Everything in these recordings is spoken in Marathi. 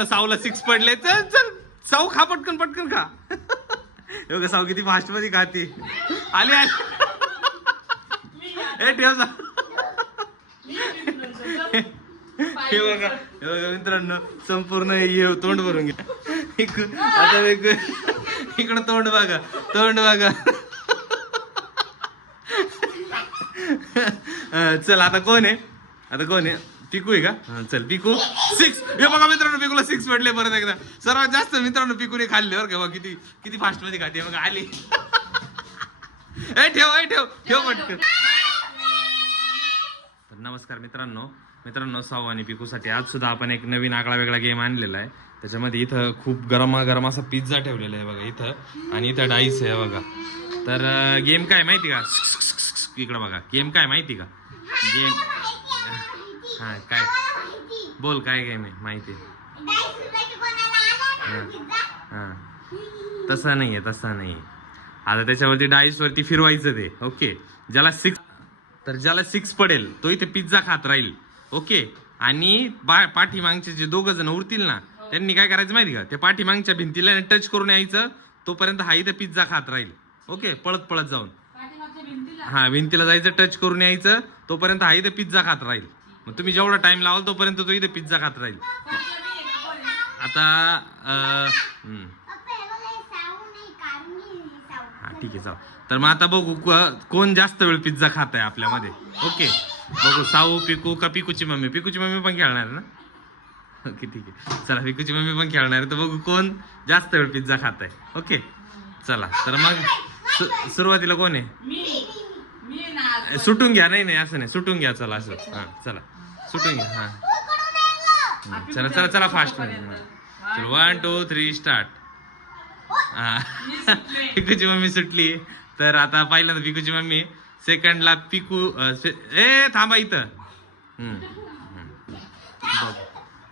मित्रांनो साऊला 6 पडले. चल चल साऊ खा पटकन पटकन खा. एवढं साऊ किती फास्ट मध्ये खाते. आली आली. ए ठेव जा. हे बघा मित्रांनो संपूर्ण हे तोंड भरून घ्या. आता इकडं तोंड बघा तोंड बघा. चल आता कोण आहे आता कोण आहे पिकू आहे का. चल पिकू 6. हे बघा मित्रांनो पिकूला 6 पडले परत एकदा. सर्वात जास्त मित्रांनो पिकूने खाल्ले बरं का. किती किती फास्ट मध्ये खाते मग आली. ए ठेव ठेव ठेव पटकन. नमस्कार मित्रांनो साऊ आणि पिकूसाठी आज सुद्धा आपण एक नवीन आगळा वेगळा गेम आणलेला आहे. त्याच्यामध्ये इथं खूप गरम असा पिझ्झा ठेवलेला आहे बघा इथं. आणि इथं डाईस आहे बघा. तर गेम काय माहिती का. इकडं बघा गेम काय माहिती का. गेम हा काय बोल काय गेम आहे माहिती. हा तसं नाही आहे. आता त्याच्यावरती डाईस वरती फिरवायचं ते. ओके ज्याला 6 पडेल तो इथे पिझ्झा खात राहील. ओके आणि पाठीमागचे जे 2 जण उरतील ना त्यांनी काय करायचं माहिती का. त्या पाठीमागच्या भिंतीला टच करून यायचं. तोपर्यंत हा इथे पिझ्झा खात राहील. ओके पळत जाऊन हा भिंतीला जायचं टच करून यायचं. तोपर्यंत हा इथे पिझ्झा खात राहील. मग तुम्ही जेवढा टाइम लावाल तोपर्यंत तो इथे पिझ्झा खात राहील. आता हा ठीक आहे जाऊ. तर मग आता बघू कोण जास्त वेळ पिझ्झा खात आहे आपल्यामध्ये. ओके बघू साऊ पिकू का पिकूची मम्मी पण खेळणार ना. ओके ठीक आहे चला पिकूची मम्मी पण खेळणार आहे. तर बघू कोण जास्त वेळ पिझ्झा खात आहे. ओके चला तर मग सुरुवातीला कोण आहे. सुटून घ्या. नाही असं नाही सुटून घ्या. चला असं हा चला सुटून घ्या. हा चला फास्ट मध्ये. चल 1 2 3 स्टार्ट. पिकूची मम्मी सुटली. तर आता पहिल्यांदा पिकूची मम्मी. सेकंडला पिकू ए थांबा इथं.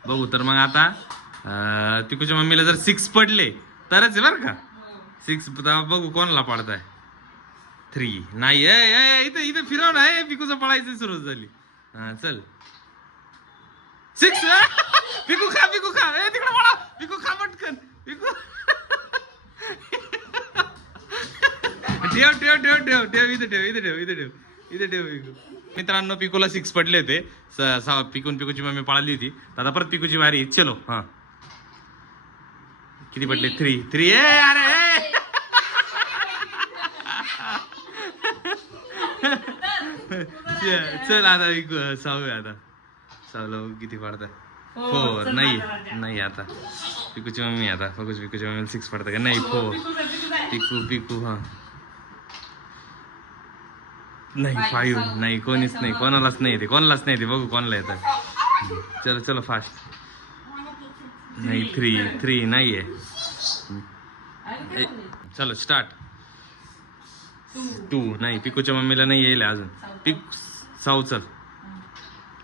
बघू तर मग आता पिकूच्या मम्मीला जर 6 पडले तरच आहे बरं का. 6 बघू कोणाला पडताय. 3 नाही इथे फिरव ना. पिकूचं पळायचं सुरुवात झाली. हा चल 6. पिकू खा तिकडे पळा. पिकू खा पटकन. पिकू ठेव इथे ठेव पिकू. मित्रांनो पिकूला 6 पडले होते. पिकूची मम्मी पळाली होती. आता परत पिकूची वारी. चलो हा किती पडले 3 अरे चल आता साऊ आता साऊला किती पडतात. 4 नाही आता पिकूची मम्मी आता पिकूची मम्मीला 6 पडतं का. नाही 4 पिकू हा नाही 5 नाही कोणीच नाही. कोणालाच नाही ते बघू कोणाला येतं. चलो फास्ट. नाही 3 नाहीये. चलो स्टार्ट. 2 नाही पिकूच्या मम्मीला नाही येईल अजून. साऊ चल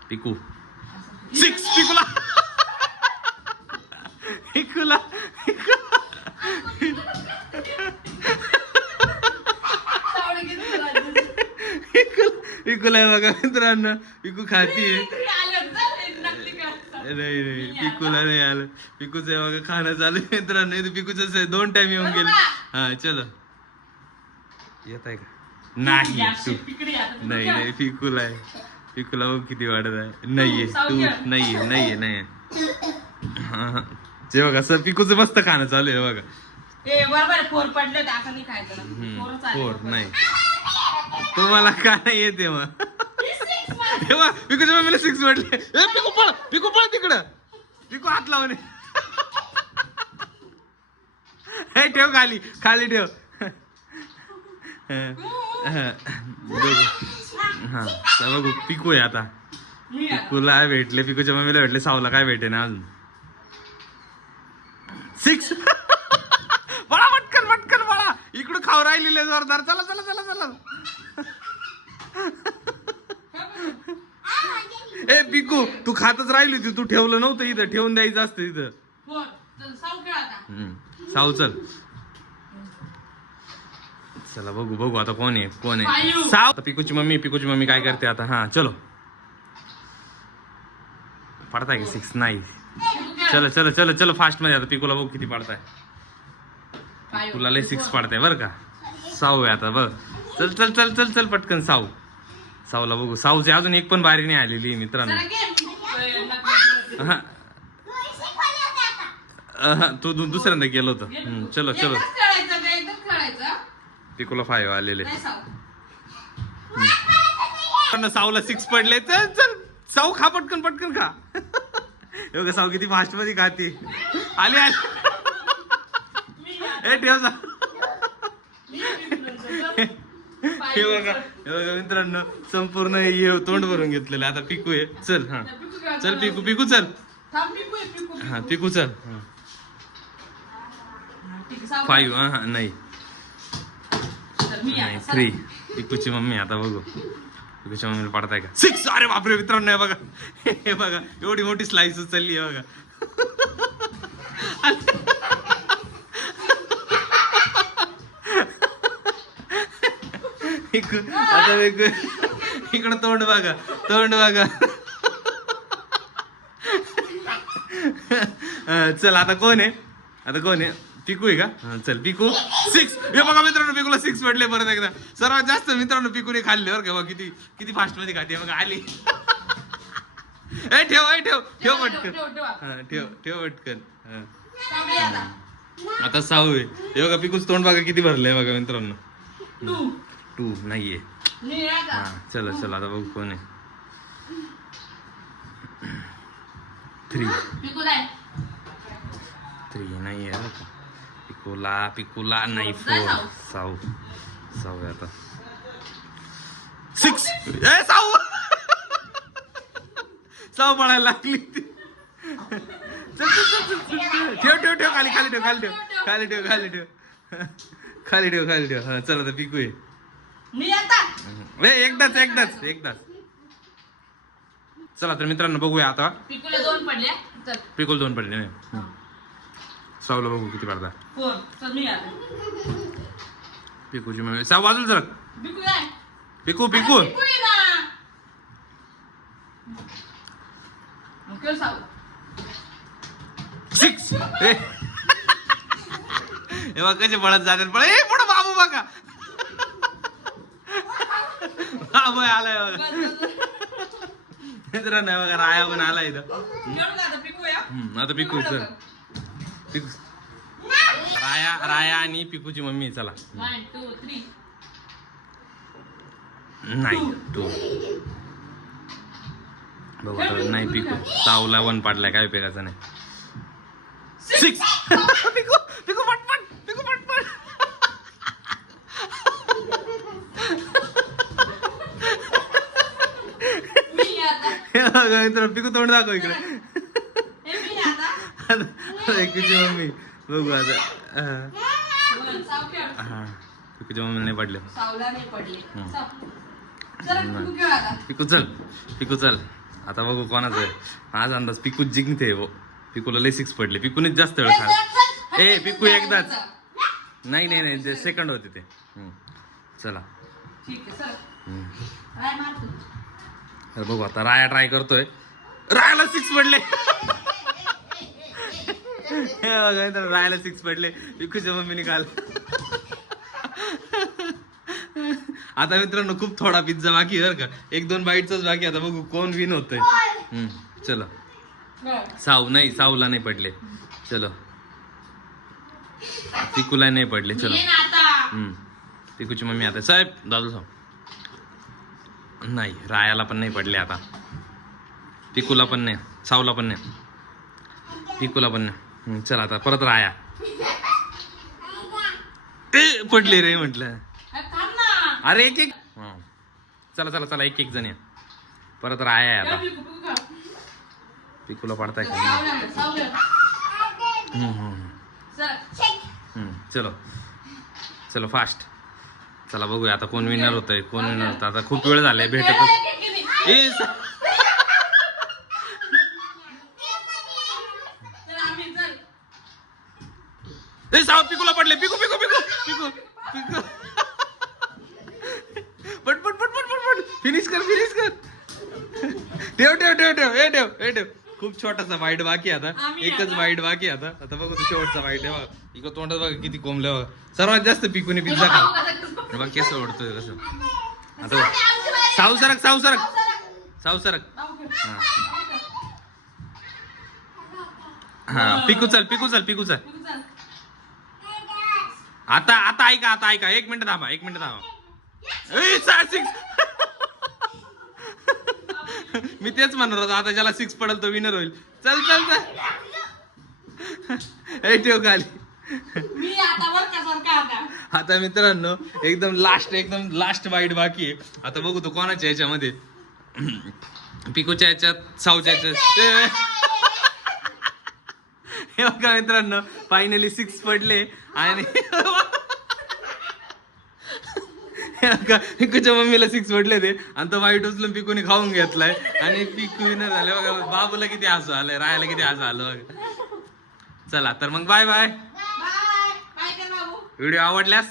पिकू 6 पिकूला बघा मित्रांनो पिकू खातीये. नाही पिकूला नाही आलं. पिकूचं बघा खाणं चालू मित्रांनो. पिकूच 2 टाइम येऊन गेले. हा चलो येत आहे का. नाही पिकूला आहे. पिकूला बघ किती वाढत आहे. नाहीये 2 नाहीये. जे बघा सर पिकूचं मस्त खाणं चालू आहे बघा. 4 नाही तुम्हाला का नाही येते मग. पिकूच्या मम्मीला 6 वाटले. पिकू पळ तिकडं. पिकू हात लावणे. हे ठेव खाली ठेव. हा तर बघू पिकू आहे आता. पिकूला भेटले पिकूच्या मम्मीला भेटले. साऊला काय भेटे ना अजून. 6 बळा पटकन बळा. इकडं खाऊ राहिलेले जोरदार. चला ए पिकू तू खातच राहिली होती. तू ठेवलं नव्हतं इथं. ठेवून द्यायचं असतं इथं. साऊ चल चला बघू आता कोण आहे. साऊ पिकूची मम्मी काय करते आता. हा चलो पडताय का 6 नाही. चलो चलो चलो चलो फास्ट मध्ये आता पिकूला बघू किती पाडताय. पिकूला लय 6 पाडताय बरं का. साऊ आहे आता बघ. चल चल चल चल चल पटकन साऊ. साऊला बघू. साऊची अजून एक पण बारी नाही आलेली आहे मित्रांनो. तू दुसऱ्यांदा गेलो होतं. चलो चलो पिकूला 5 आलेले. साऊला 6 पडले. चल चल साऊ खा पटकन पटकन खा. एवढं साऊ किती फास्ट मध्ये खाते. आली आली. हे ठेव सा. हे बघा मित्रांनो संपूर्ण हे तोंड भरून घेतलेलं. आता पिकू आहे. चल हा चल पिकू पिकू चल. हा पिकू चल. 5 हा नाही 3. पिकूची मम्मी आता बघू. पिकूच्या मम्मीला पडताय का 6. अरे बापरे मित्रांनो हे बघा. हे बघा एवढी मोठी स्लाइस उचलली आहे बघा. आता इकडं तोंड बघा तोंड बघा. चल आता कोण आहे. आता कोण आहे. पिकू आहे का. चल पिकू 6. हे बघा मित्रांनो पिकूला 6 पडले परत एकदा. सर्वात जास्त मित्रांनो पिकूने खाल्ले बरं का. किती किती फास्ट मध्ये खाते बघा. आली. ठेव ठेव ठेव पटकन. ठेव ठेव पटकन. आता 6 आहे. हे बघा पिकूच तोंड बघा किती भरलंय बघा मित्रांनो. 2 नाहीये. हा चलो चलो आता बघू कोण आहे. 3 नाहीये पिकूला पिकूला नाही. 4 साऊ साऊ आहे आता 6. साऊ साऊ पडायला लागली. ठेव ठेव ठेव खाली खाली ठेव खाली ठेव खाली ठेव खाली ठेव खाली ठेव खाली ठेव. हा चला आता पिकू आहे. एकदाच एकदाच एकदाच. चला तर मित्रांनो बघूया आता. पिकूला 2 पडले. पिकूला 2 पडले नाही. साऊला बघू किती पडतात. पिकूची मम्मी साऊ बाजूला जरा. पिकू पिकू 6. हे बघ कसे पळत जातात. पळ हे पुढं बाबू बघा. बाबू आलाय बघा मित्रांनो. बघा राया पण आला इथं. आता पिकू चल. पिकू राया राया आणि पिकूची मम्मी. चला 1 2 3 नाही 2 बघू नाही. पिकू साऊला 1 पाडलाय काय उपयोगाचा नाही. 6. पिकू पिकू पटपट पिकू पटपट. मित्र पिकू तोंड दाखव इकडे. पिकूची मम्मी बघू आता. हा पिकूच्या मम्मी नाही पडले. पिकू चल पिकू चल. आता बघू कोणाचं आहे. माझा अंदाज पिकू जिंकते. पिकूला लय 6 पडले. पिकूनेच जास्त वेळ खाल. ए पिकू एकदाच. नाही नाही नाही ते सेकंड होते ते. चला बघू आता. राया ट्राय करतोय. रायाला 6 पडले. रायाला 6 पडले. पिकूच्या मम्मीने काल. आता मित्रांनो खूप थोडा पिझ्झा बाकी बरं का. 1-2 बाईटचाच बाकी. आता बघू कोण विन होतोय. चलो साऊ नाही. साऊला नाही पडले. चलो पिकूला नाही पडले. चलो पिकूची मम्मी आता साहेब दादू साहेब नाही. रायाला पण नाही पडले. आता पिकूला पण नाही. साऊला पण नाही. पिकूला पण नाही. चला आता परत राया. ते पडले रे म्हटलं. अरे एक एक. चला चला चला एक एक जण या. परत राया आहे आता. पिकूला पडताय का. चलो चलो फास्ट. चला बघूया आता कोण विनर होतंय. कोण विनर होतं. आता खूप वेळ झालाय भेटत. साऊ पिकूला पडले. पिकू पिकू पिकू पिकू पिकू पट पट पट पट पट पट. फिनिश कर फिनिश कर. ठेव ठेव ठेव ठेव हे ठेव हे ठेव खूप छोटासा वाईट बाकी आहे आता. एकच वाईट बाकी आहे आता. आता बघू तो शेवटचा वाईट आहे बघा. इकडं तोंडात बघा किती कोंबले बघा. सर्वात जास्त पिकूने पिझ्झा खा. बघा केस ओढतोय कसं. आता बघ. साऊ सरक. हा पिकू चल. आता ऐका 1 मिनिट थांबा. मी तेच म्हणणार होतो आता ज्याला 6 पडेल तो विनर होईल. चल ठेव खाली. आता मित्रांनो एकदम लास्ट वाईट बाकी आहे. आता बघू तो कोणाच्या याच्यामध्ये. पिकूच्या याच्यात साऊच्या याच्यात. हे बघा मित्रांनो फायनली 6 पडले आणि पिकूच्या मम्मीला 6 पडले ते आणि तो वाईट उचलून पिकूने खाऊन घेतलाय आणि पिकू विनर झाले बघा. बाबूला किती हसू आलंय, राहायला किती हसू आलं बघा. चला तर मग बाय. व्हिडिओ आवडल्यास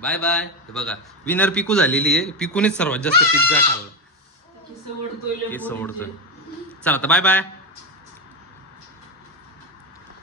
बाय. बघा विनर पिकू झालेली आहे. पिकूनेच सर्वात जास्त पिझ्झा खाल्ला. केस ओढतोय. चला तर बाय.